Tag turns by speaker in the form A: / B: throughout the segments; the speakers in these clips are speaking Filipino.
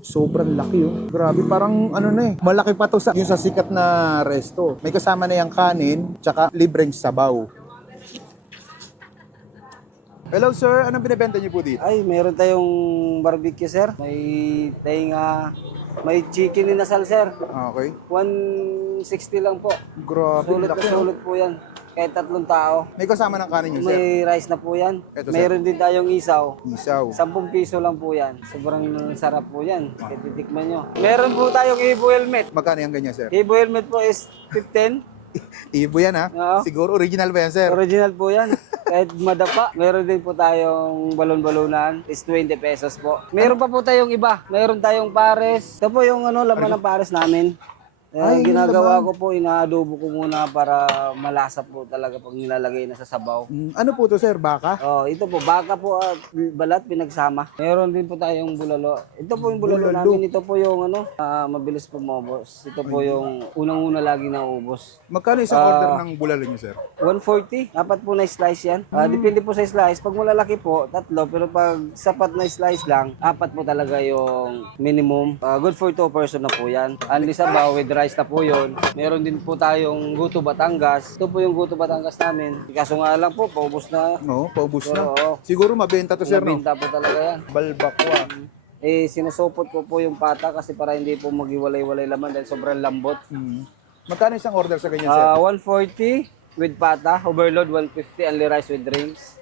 A: Sobrang laki oh. Grabe, parang ano na eh. Malaki pa to sa yung sa sikat na resto. May kasama na yung kanin, tsaka libreng sabaw. Hello sir, anong binibenta niyo po dito?
B: Ay, meron tayong barbecue, sir. May tinga, may chicken inasal, sir.
A: Okay.
B: 160 lang po.
A: Grabe,
B: Sulit
A: laki oh.
B: sulit po yan. Kahit tatlong tao.
A: May kasama ng kanin niyo sir.
B: May rice na po yan.
A: Eto, sir.
B: Meron din tayong isaw.
A: Isaw.
B: 10 piso lang po yan. Sobrang sarap po yan. Kaya titikman nyo. Meron po tayong Ibo helmet.
A: Magkano yung ganyan sir?
B: Ibo helmet po is 15.
A: Ibo yan ha?
B: Oo.
A: Siguro original ba yan sir?
B: Original po yan. Kahit madapa. Meron din po tayong balon-balunan. Is 20 pesos po. Meron pa po tayong iba. Meron tayong pares. Ito po yung ano, laman ng pares namin. Eh,
A: Ay,
B: ginagawa ko po, inaadobo ko muna para malasa po talaga pag nilalagay na sa sabaw.
A: Mm, ano po to sir? Baka?
B: Oh, ito po, baka po at balat pinagsama. Meron din po tayong bulalo. Ito po yung bulalo,
A: Bulalo.
B: namin. Ito po yung ano, ah, mabilis po maubos. Ito po yung unang-una lagi na ubos.
A: Magkano isang order ng bulalo niyo sir?
B: 140. Dapat po na slice yan. Ah, depende po sa slice. Pag malalaki po, tatlo. Pero pag sapat na slice lang, apat po talaga yung minimum. Ah, good for two person na po yan. Only sabaw with rice na po yun. Meron din po tayong Guto Batangas. Ito po yung Guto Batangas namin. Kaso nga lang po, paubos na.
A: No, paubos na.
B: Oo.
A: Siguro mabenta to sir no?
B: Nabinta po talaga yan.
A: Balbakwa.
B: Eh, sinusupot ko po yung pata kasi para hindi po maghiwalay-walay laman dahil sobrang lambot.
A: Mm. Magkano isang order sa ganyan sir?
B: Ah, 140 with pata, overload 150, only rice with drinks.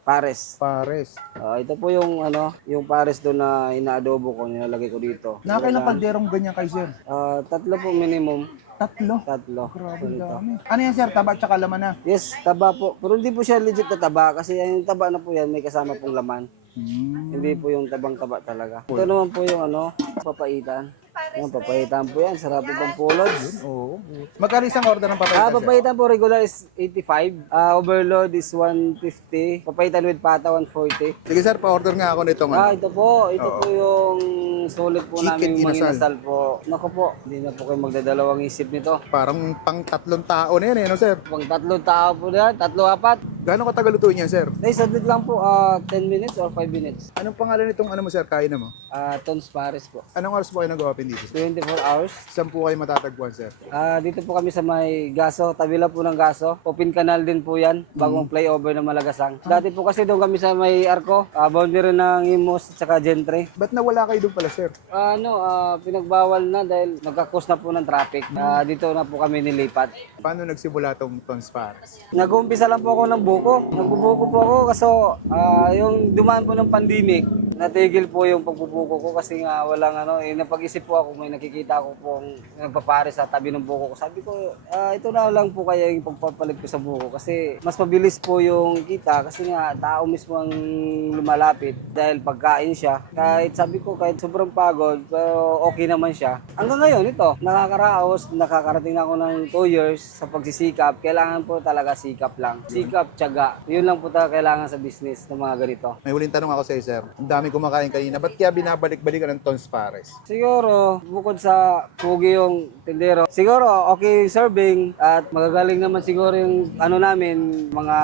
B: Pares.
A: Pares.
B: Ah, ito po yung ano, yung pares doon na inaadobo ko, nilalagay ko dito.
A: Nakakailang kalderong ganyan kay sir?
B: Ah, tatlo po minimum.
A: Tatlo.
B: Tatlo.
A: Grabe
B: Ganito.
A: dami. Ano yan sir? Taba at saka laman na?
B: Yes, taba po. Pero hindi po siya legit na taba kasi yung taba na po yan may kasama pong laman.
A: Mm.
B: Hindi po yung tabang taba talaga. Ito naman po yung ano, papaitan. Yung papaitan po yan. Sarap po pang pulod.
A: Oo. Magkano isang order ng
B: Ah,
A: papaitan sir?
B: papaitan po regular is 85. Ah, overload is 150. Papaitan with pata 140.
A: Sige sir, pa-order nga ako nitong
B: Ah,
A: ano.
B: ito po. Ito po yung sulit po
A: Chicken
B: namin
A: inasal.
B: inasal po. Naku po, hindi na po kayo magdadalawang isip nito.
A: Parang pang tatlong tao na yan eh, no sir?
B: Pang tatlong tao po na, tatlo apat.
A: Gano'ng katagal lutuin yan sir?
B: Dahil sadlit lang po, ah, 10 minutes or 5 minutes.
A: Anong pangalan nitong ano mo sir? Kain na mo?
B: Ah, tons pares po.
A: Anong oras po kayo nag-open dito? sir?
B: 24 hours.
A: Saan po kayo matatagpuan sir?
B: Ah, dito po kami sa may gaso, tabi lang po ng gaso. Open canal din po yan, bagong flyover ng Malagasang. Dati po kasi doon kami sa may Arco, ah, boundary ng Imos at saka Gentry.
A: Ba't nawala kayo doon pala sir?
B: Ah, ano, ah, pinagbawal na dahil nagkakos na po ng traffic. Ah, dito na po kami nilipat.
A: Paano nagsimula tong Tons Pares?
B: Nag-uumpisa lang po ako ng buko. Nagbubuko po ako kaso ah, yung dumaan po ng pandemic, natigil po yung pagbubuko ko kasi nga walang ano, eh, napag-isip po ako, may nakikita ko pong nagpapare sa tabi ng buko ko. Sabi ko, ah, ito na lang po kaya yung pagpapalit ko sa buko kasi mas mabilis po yung kita kasi nga tao mismo ang lumalapit dahil pagkain siya. Kahit sabi ko, kahit sobrang pagod, pero okay naman siya. Hanggang ngayon, ito, nakakaraos, nakakarating na ako ng 2 years sa pagsisikap. Kailangan po talaga sikap lang. Sikap, tiyaga. Yun lang po talaga kailangan sa business ng mga ganito.
A: May huling tanong ako sa sir. Ang dami kumakain kanina. Ba't kaya binabalik-balikan ng Tons Pares?
B: Siguro, bukod sa pugi yung tindero, siguro okay serving at magagaling naman siguro yung ano namin, mga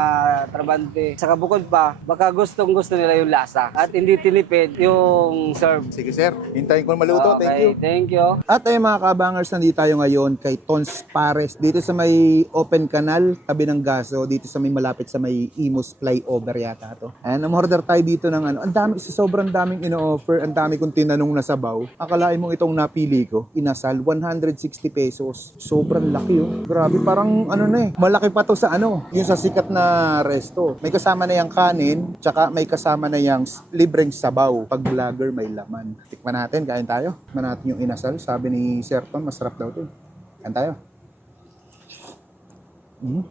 B: trabante. Saka bukod pa, baka gustong gusto nila yung lasa at hindi tinipid yung serve.
A: Sige sir, hintayin ko na maluto. Thank you.
B: Okay, thank you.
A: At ay mga kabangers, nandito tayo ngayon kay Tons Pares. Dito sa may open canal, tabi ng gaso. Dito sa may malapit sa may Imos flyover yata to. Ayan, umorder tayo dito ng ano. Ang dami, sobrang daming ino-offer. Ang dami kong tinanong na sabaw. Akalain mo itong napili ko. Inasal, 160 pesos. Sobrang laki oh. Grabe, parang ano na eh. Malaki pa to sa ano, yung sa sikat na resto. May kasama na yung kanin, tsaka may kasama na yung libreng sabaw. Pag vlogger, may laman. Tikman natin, kain tayo. Tikman natin yung inasal. Sabi ni Sir Tom, masarap daw to. Kain tayo. Mm.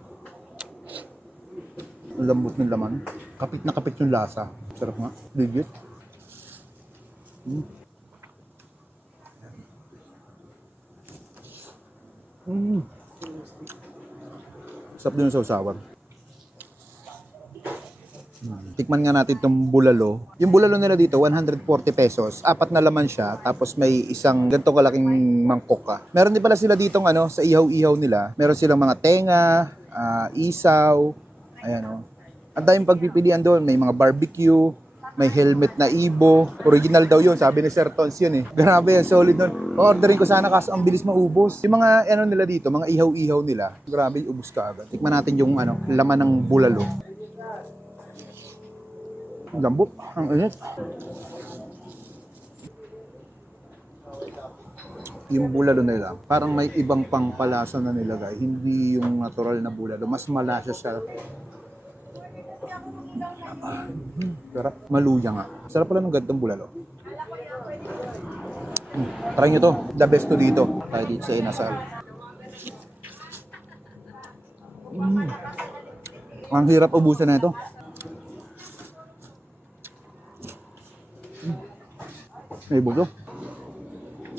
A: Lambot ng laman. Kapit na kapit yung lasa. Sarap nga. Legit. Mm. Mm. Sarap din yung sausawan. Tikman nga natin itong bulalo. Yung bulalo nila dito, 140 pesos. Apat na laman siya. Tapos may isang ganito kalaking mangkok ka. Meron din pala sila dito ano, sa ihaw-ihaw nila. Meron silang mga tenga, ah, isaw. Ayan o. Ang daming pagpipilian doon. May mga barbecue. May helmet na Ibo. Original daw yun. Sabi ni Sir Tons yun eh. Grabe yan. Solid nun. Ordering ko sana kaso ang bilis maubos. Yung mga ano nila dito, mga ihaw-ihaw nila. Grabe, ubos ka agad. Tikman natin yung ano, laman ng bulalo. Lambot. Ang init. yung bulalo nila, parang may ibang pangpalasa na nilagay. Hindi yung natural na bulalo. Mas malasa siya. Sarap. Maluya nga. Sarap pala ng gantong bulalo. Mm. Try nyo to. The best to dito. Tayo dito sa Inasal. Mm. Ang hirap ubusan na ito. Mm. May bulo.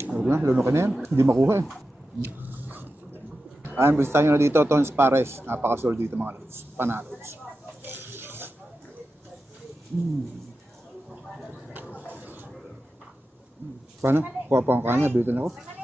A: Ayun na, luno ka na yan. Hindi makuha eh. Ayan, bisita nyo na dito, Tons Pares. Napakasol dito mga lods. Panalos. Mm. Paano? Kuha pa ang kanya, dito na ako.